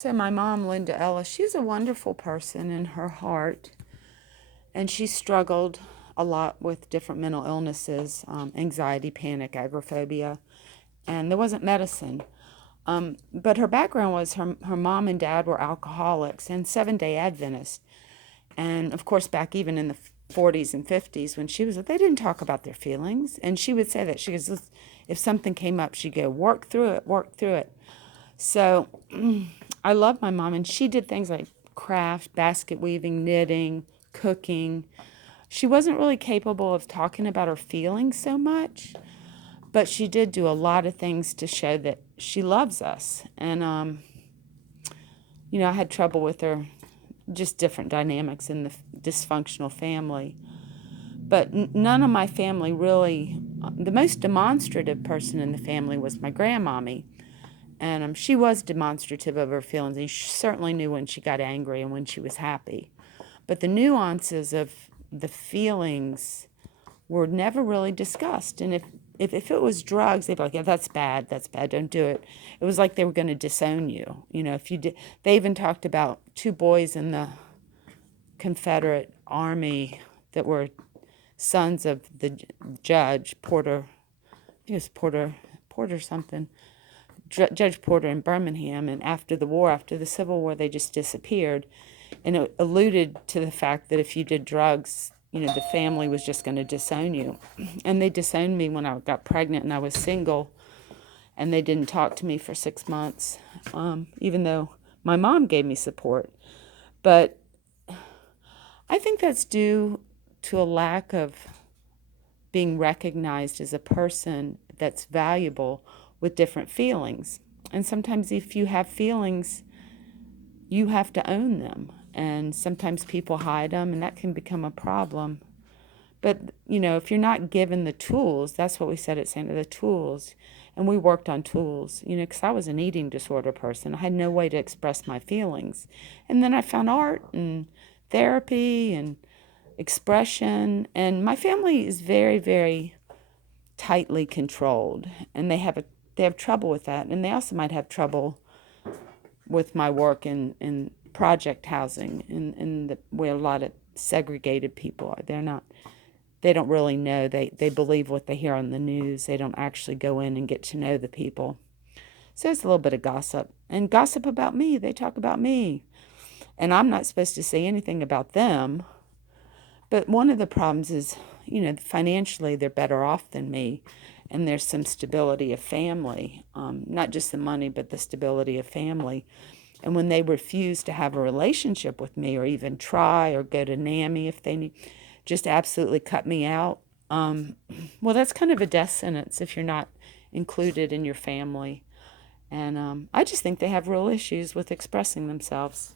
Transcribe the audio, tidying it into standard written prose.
So my mom, Linda Ellis, she's a wonderful person in her heart, and she struggled a lot with different mental illnesses, anxiety, panic, agoraphobia, and there wasn't medicine. But her background was her mom and dad were alcoholics and Seventh-day Adventists. And of course, back even in the 40s and 50s when she was, they didn't talk about their feelings. And she would say that. She goes, if something came up, she'd go, work through it, work through it. So I love my mom, and she did things like craft, basket weaving, knitting, cooking. She wasn't really capable of talking about her feelings so much, but she did do a lot of things to show that she loves us. And, I had trouble with her, just different dynamics in the dysfunctional family. But none of my family really, the most demonstrative person in the family was my grandmommy. And she was demonstrative of her feelings, and she certainly knew when she got angry and when she was happy. But the nuances of the feelings were never really discussed. And if it was drugs, they'd be like, yeah, that's bad, don't do it. It was like they were going to disown you. If you did, they even talked about two boys in the Confederate Army that were sons of the judge, Porter, I think it was Porter something, Judge Porter in Birmingham, and after the Civil War, they just disappeared. And it alluded to the fact that if you did drugs, the family was just going to disown you. And they disowned me when I got pregnant and I was single, and they didn't talk to me for 6 months, even though my mom gave me support. But I think that's due to a lack of being recognized as a person that's valuable with different feelings. And sometimes if you have feelings, you have to own them. And sometimes people hide them, and that can become a problem. But, if you're not given the tools, that's what we said at Santa, the tools. And we worked on tools, because I was an eating disorder person. I had no way to express my feelings. And then I found art and therapy and expression. And my family is very, very tightly controlled, and they have trouble with that. And they also might have trouble with my work in project housing, where a lot of segregated people are. They don't really know. They believe what they hear on the news. They don't actually go in and get to know the people. So it's a little bit of gossip. And gossip about me. They talk about me. And I'm not supposed to say anything about them. But one of the problems is, financially they're better off than me. And there's some stability of family. Not just the money, but the stability of family. And when they refuse to have a relationship with me, or even try, or go to NAMI if they need, just absolutely cut me out, well, that's kind of a death sentence if you're not included in your family. And I just think they have real issues with expressing themselves.